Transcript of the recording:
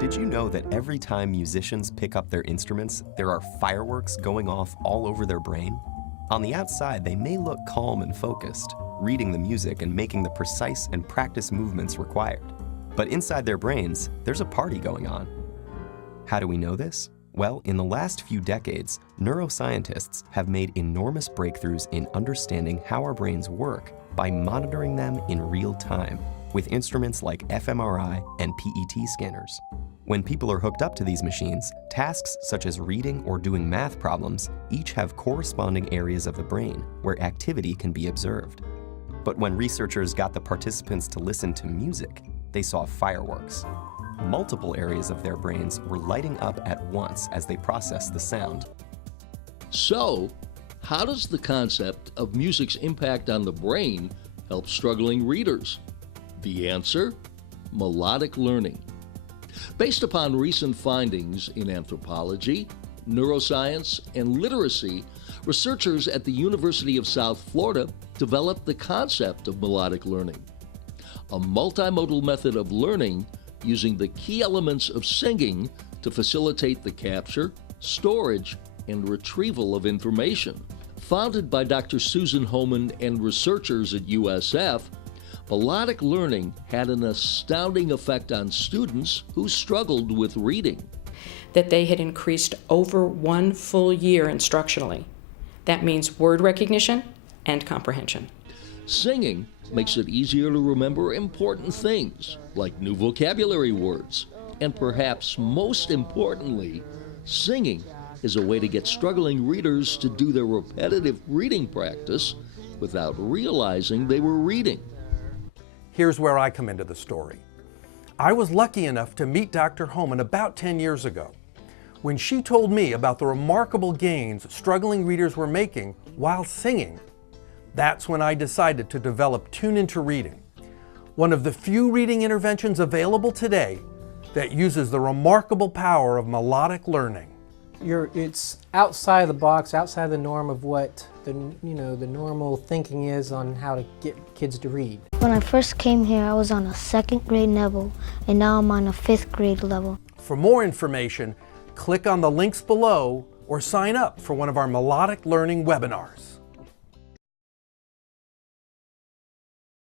Did you know that every time musicians pick up their instruments, there are fireworks going off all over their brain? On the outside, they may look calm and focused, reading the music and making the precise and practiced movements required. But inside their brains, there's a party going on. How do we know this? Well, in the last few decades, neuroscientists have made enormous breakthroughs in understanding how our brains work by monitoring them in real time with instruments like fMRI and PET scanners. When people are hooked up to these machines, tasks such as reading or doing math problems each have corresponding areas of the brain where activity can be observed. But when researchers got the participants to listen to music, they saw fireworks. Multiple areas of their brains were lighting up at once as they processed the sound. So, how does the concept of music's impact on the brain help struggling readers? The answer? Melodic learning. Based upon recent findings in anthropology, neuroscience, and literacy, researchers at the University of South Florida developed the concept of melodic learning, a multimodal method of learning using the key elements of singing to facilitate the capture, storage, and retrieval of information. Founded by Dr. Susan Homan and researchers at USF, melodic learning had an astounding effect on students who struggled with reading. That they had increased over 1 full year instructionally. That means word recognition and comprehension. Singing makes it easier to remember important things, like new vocabulary words. And perhaps most importantly, singing is a way to get struggling readers to do their repetitive reading practice without realizing they were reading. Here's where I come into the story. I was lucky enough to meet Dr. Homan about 10 years ago, when she told me about the remarkable gains struggling readers were making while singing. That's when I decided to develop Tune Into Reading, one of the few reading interventions available today that uses the remarkable power of melodic learning. It's outside the box, outside the norm of what the normal thinking is on how to get kids to read. When I first came here, I was on a 2nd grade level, and now I'm on a 5th grade level. For more information, click on the links below or sign up for one of our melodic learning webinars.